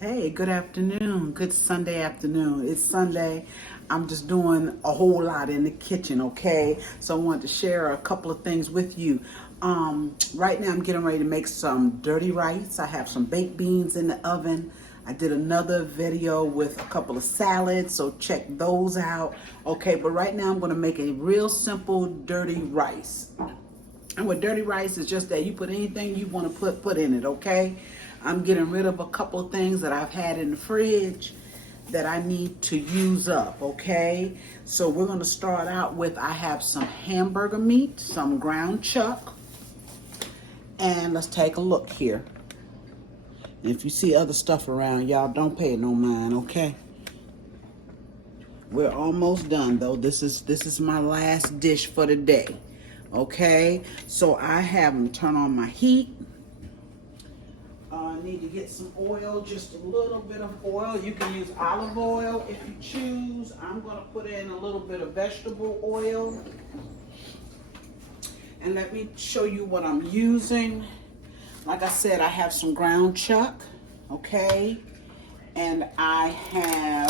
Hey, good afternoon. Good Sunday afternoon. It's Sunday. I'm just doing a whole lot in the kitchen, okay? So I wanted to share a couple of things with you. Right now I'm getting ready to make some dirty rice. I have some baked beans in the oven. I did another video with a couple of salads, so check those out. Okay, but right now I'm going to make a real simple dirty rice. And with dirty rice, it's just that you put anything you want to put in it, okay? I'm getting rid of a couple of things that I've had in the fridge that I need to use up, okay? So we're going to start out with, I have some hamburger meat, some ground chuck, and let's take a look here. If you see other stuff around, y'all don't pay it no mind, okay? We're almost done though. This is my last dish for the day. Okay, so I have them turn on my heat. I need to get some oil, just a little bit of oil. You can use olive oil if you choose. I'm going to put in a little bit of vegetable oil. And let me show you what I'm using. Like I said, I have some ground chuck, okay? And I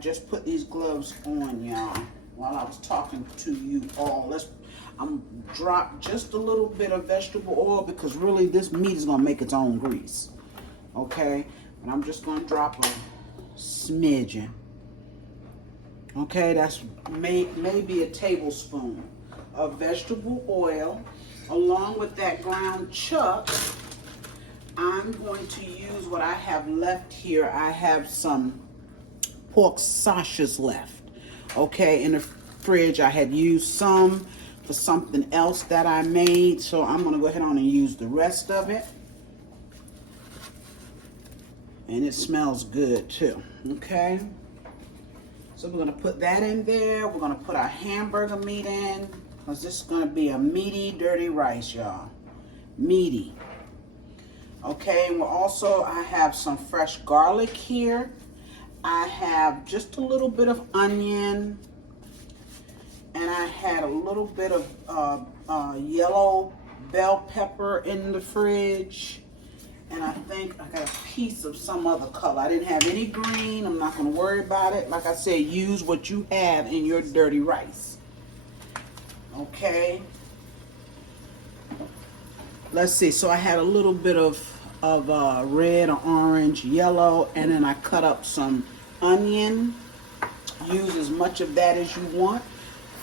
just put these gloves on, y'all, while I was talking to you all. I'm drop just a little bit of vegetable oil because really this meat is gonna make its own grease. Okay, and I'm just gonna drop a smidgen. Okay, that's maybe a tablespoon of vegetable oil. Along with that ground chuck, I'm going to use what I have left here. I have some pork sausages left. Okay, in the fridge I had used some for something else that I made, so I'm going to go ahead on and use the rest of it. And it smells good too. Okay, so we're going to put that in there. We're going to put our hamburger meat in because this is going to be a meaty dirty rice, y'all. Meaty. Okay, and I have some fresh garlic here. I have just a little bit of onion, and I had a little bit of yellow bell pepper in the fridge, and I think I got a piece of some other color. I didn't have any green. I'm not going to worry about it. Like I said, use what you have in your dirty rice. Okay. Let's see. So I had a little bit of red or orange, yellow, and then I cut up some onion. Use as much of that as you want.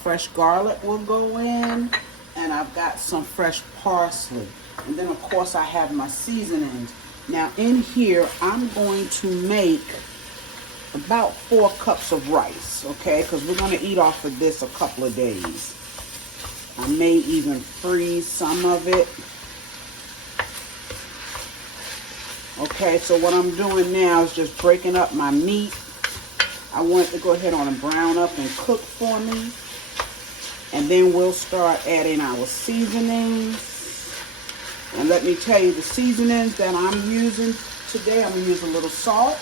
Fresh garlic will go in, and I've got some fresh parsley. And then of course I have my seasonings. Now in here I'm going to make about 4 cups of rice, okay? Because we're going to eat off of this a couple of days. I may even freeze some of it. Okay, so what I'm doing now is just breaking up my meat. I want it to go ahead on and brown up and cook for me. And then we'll start adding our seasonings. And let me tell you, the seasonings that I'm using today, I'm going to use a little salt.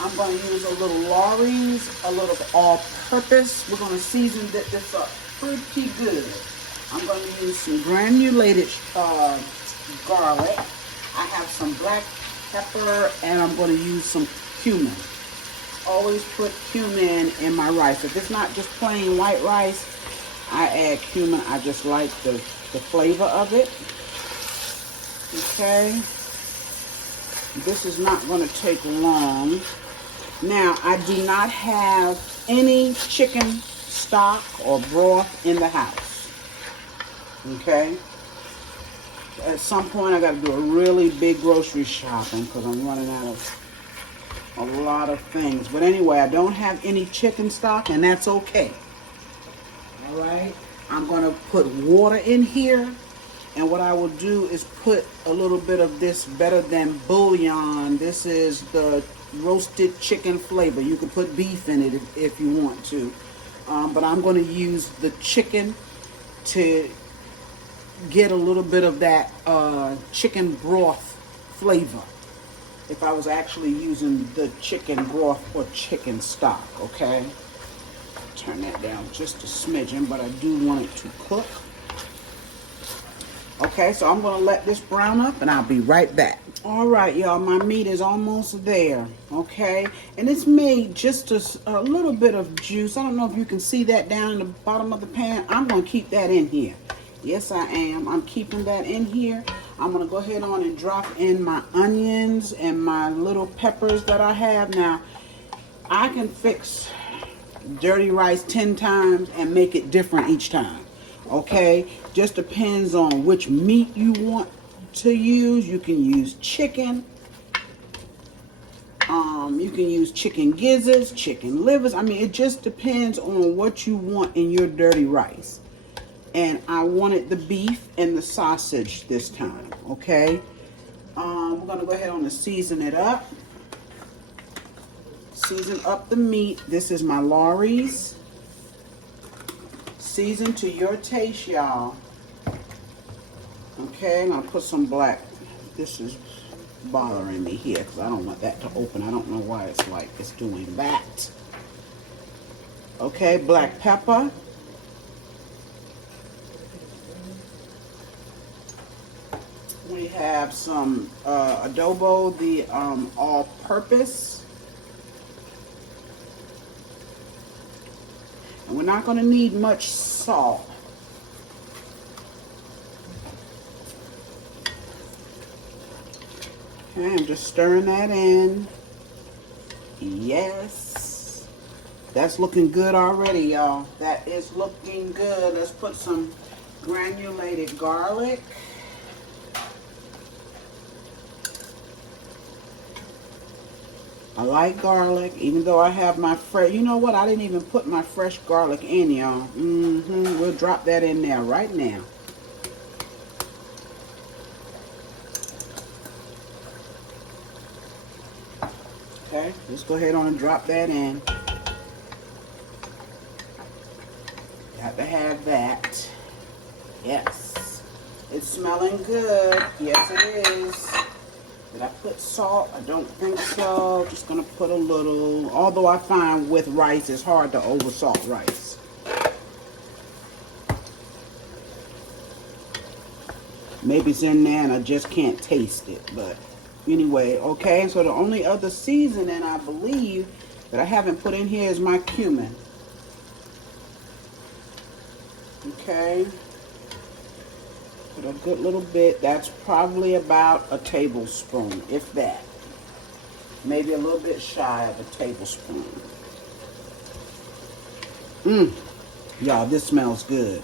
I'm going to use a little Lawry's, a little all-purpose. We're going to season this up pretty good. I'm going to use some granulated garlic. I have some black pepper, and I'm going to use some cumin. Always put cumin in my rice. If it's not just plain white rice, I add cumin. I just like the flavor of it. Okay. This is not going to take long. Now, I do not have any chicken stock or broth in the house. Okay. At some point, I got to do a really big grocery shopping because I'm running out of a lot of things. But anyway, I don't have any chicken stock, and that's okay. All right. I'm going to put water in here, and what I will do is put a little bit of this Better Than bouillon. This is the roasted chicken flavor. You can put beef in it if you want to, but I'm going to use the chicken to get a little bit of that chicken broth flavor if I was actually using the chicken broth or chicken stock. Okay, turn that down just a smidgen, but I do want it to cook. Okay, so I'm gonna let this brown up and I'll be right back. All right, y'all, my meat is almost there, okay? And it's made just a little bit of juice. I don't know if you can see that down in the bottom of the pan. I'm gonna keep that in here. Yes, I am. I'm keeping that in here. I'm gonna go ahead on and drop in my onions and my little peppers that I have. Now, I can fix dirty rice 10 times and make it different each time. Okay, just depends on which meat you want to use. You can use chicken, you can use chicken gizzards, chicken livers. I mean, it just depends on what you want in your dirty rice. And I wanted the beef and the sausage this time. Okay, we're gonna go ahead on and season it up. Season up the meat. This is my Lawry's. Season to your taste, y'all. Okay, I'm gonna put some black. This is bothering me here because I don't want that to open. I don't know why it's like it's doing that. Okay, black pepper. We have some adobo, the all-purpose. And we're not going to need much salt. Okay, I'm just stirring that in. Yes. That's looking good already, y'all. That is looking good. Let's put some granulated garlic. I like garlic, even though I have my fresh. You know what? I didn't even put my fresh garlic in, y'all. We'll drop that in there right now. Okay, let's go ahead on and drop that in. Got to have that. Yes. It's smelling good. Yes, it is. Did I put salt? I don't think so. Just gonna put a little. Although I find with rice, it's hard to over salt rice. Maybe it's in there and I just can't taste it. But anyway, okay. So the only other seasoning I believe that I haven't put in here is my cumin. Okay. Put a good little bit. That's probably about a tablespoon, if that. Maybe a little bit shy of a tablespoon. Y'all, this smells good.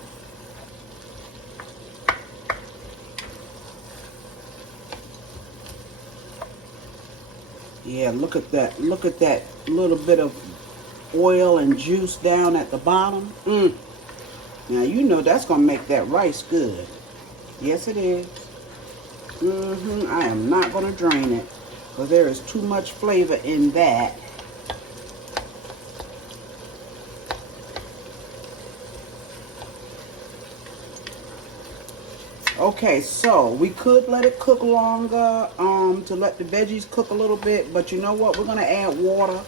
Yeah, look at that. Look at that little bit of oil and juice down at the bottom. Now, you know that's going to make that rice good. Yes, it is. I am not going to drain it because there is too much flavor in that. Okay, so we could let it cook longer to let the veggies cook a little bit, but you know what? We're going to add water.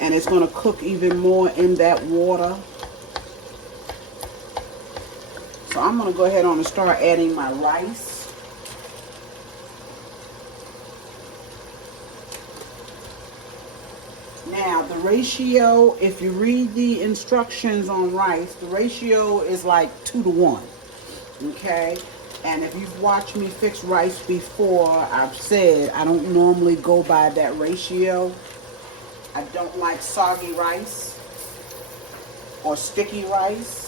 And it's going to cook even more in that water. So I'm going to go ahead on and start adding my rice. Now, the ratio, if you read the instructions on rice, the ratio is like 2 to 1. Okay? And if you've watched me fix rice before, I've said I don't normally go by that ratio. I don't like soggy rice or sticky rice.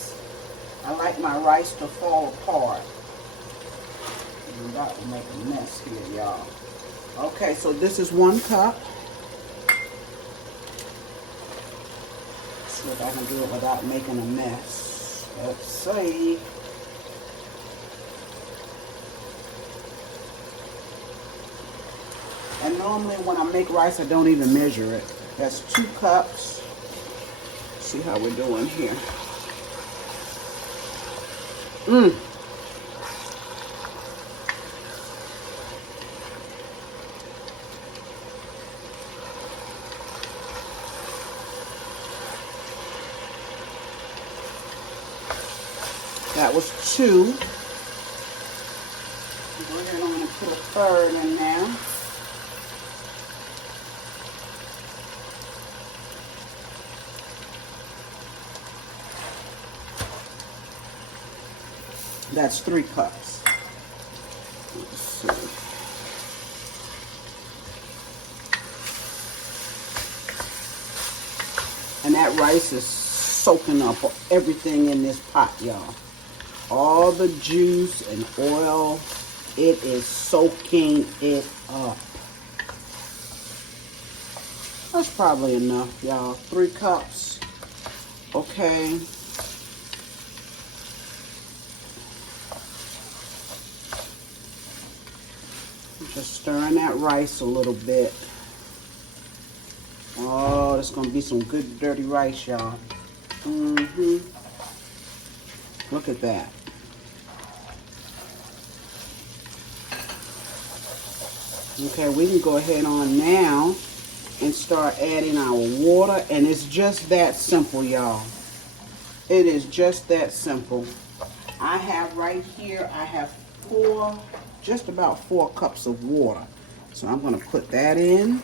I like my rice to fall apart. I'm about to make a mess here, y'all. Okay, so this is 1 cup. Let's see if I can do it without making a mess. Let's see. And normally when I make rice, I don't even measure it. That's 2 cups. Let's see how we're doing here. That was 2. Go ahead on and put a 3rd in there. That's 3 cups. Let's see. And that rice is soaking up everything in this pot, y'all. All the juice and oil, it is soaking it up. That's probably enough, y'all. 3 cups. Okay. Just stirring that rice a little bit. Oh, there's going to be some good dirty rice, y'all. Look at that. Okay, we can go ahead on now and start adding our water. And it's just that simple, y'all. It is just that simple. I have right here, I have just about 4 cups of water. So I'm going to put that in.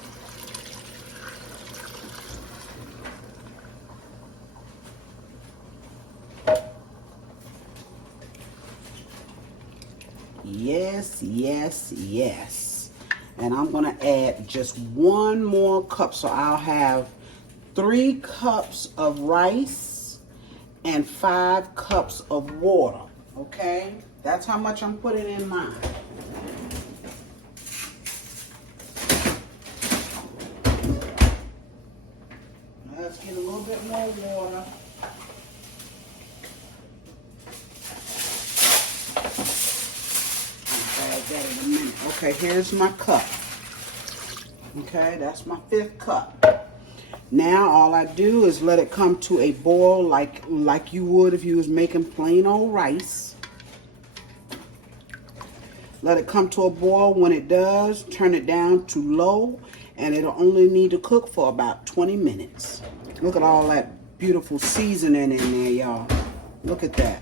Yes, yes, yes. And I'm going to add just 1 more cup. So I'll have 3 cups of rice and 5 cups of water. Okay? That's how much I'm putting in mine. Let's get a little bit more water. I'll add that in a minute. Okay, here's my cup. Okay, that's my 5th cup. Now all I do is let it come to a boil like you would if you was making plain old rice. Let it come to a boil. When it does, turn it down to low, and it'll only need to cook for about 20 minutes. Look at all that beautiful seasoning in there, y'all. Look at that.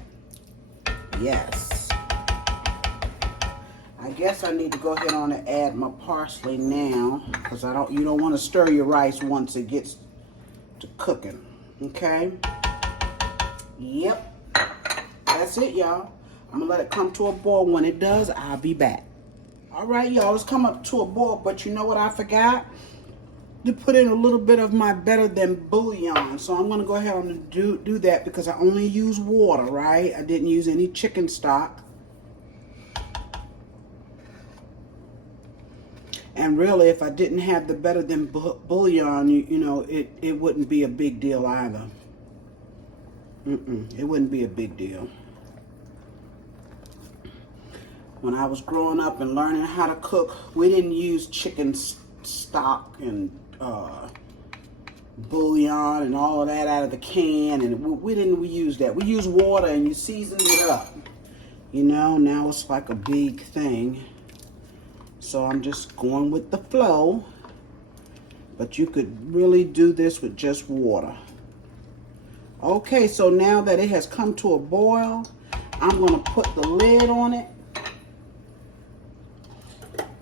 Yes. I guess I need to go ahead on and add my parsley now, because you don't want to stir your rice once it gets to cooking. Okay? Yep. That's it, y'all. I'm going to let it come to a boil. When it does, I'll be back. All right, y'all. It's come up to a boil, but you know what I forgot? To put in a little bit of my better than bouillon. So I'm going to go ahead and do that because I only use water, right? I didn't use any chicken stock. And really, if I didn't have the better than bouillon, you know, it wouldn't be a big deal either. It wouldn't be a big deal. When I was growing up and learning how to cook, we didn't use chicken stock and bouillon and all of that out of the can, and we didn't use that. We used water and you seasoned it up. You know, now it's like a big thing. So I'm just going with the flow. But you could really do this with just water. Okay, so now that it has come to a boil, I'm going to put the lid on it.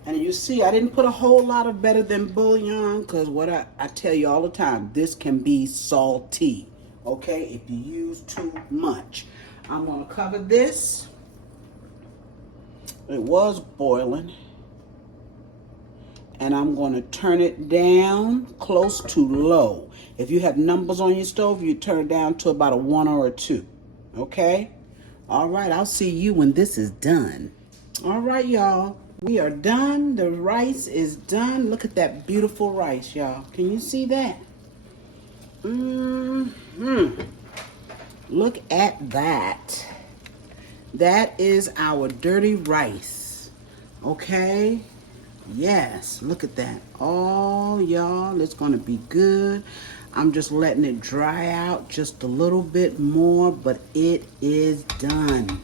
And you see, I didn't put a whole lot of better than bouillon because what I tell you all the time, this can be salty, okay, if you use too much. I'm going to cover this. It was boiling. And I'm going to turn it down close to low. If you have numbers on your stove, you turn it down to about a 1 or a 2, okay? All right, I'll see you when this is done. All right, y'all. We are done. The rice is done. Look at that beautiful rice, y'all. Can you see that? Look at that. That is our dirty rice. Okay? Yes, look at that. Oh, y'all, it's going to be good. I'm just letting it dry out just a little bit more, but it is done.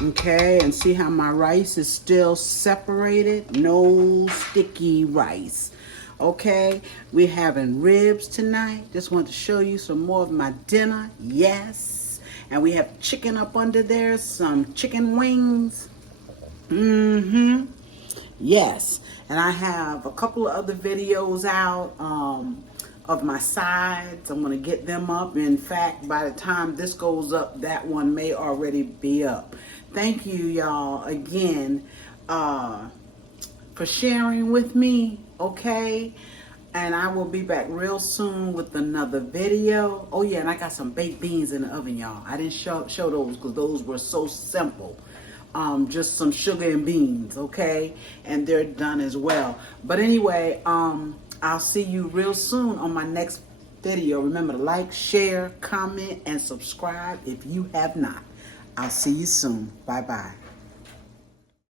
Okay, and see how my rice is still separated? No sticky rice. Okay, we're having ribs tonight. Just want to show you some more of my dinner. Yes. And we have chicken up under there, some chicken wings. Mm-hmm. Yes. And I have a couple of other videos out of my sides. I'm going to get them up. In fact, by the time this goes up, that one may already be up. Thank you, y'all, again, for sharing with me, okay? And I will be back real soon with another video. Oh yeah, and I got some baked beans in the oven, y'all. I didn't show those because those were so simple. Just some sugar and beans, okay? And they're done as well. But anyway, I'll see you real soon on my next video. Remember to like, share, comment, and subscribe if you have not. I'll see you soon. Bye-bye.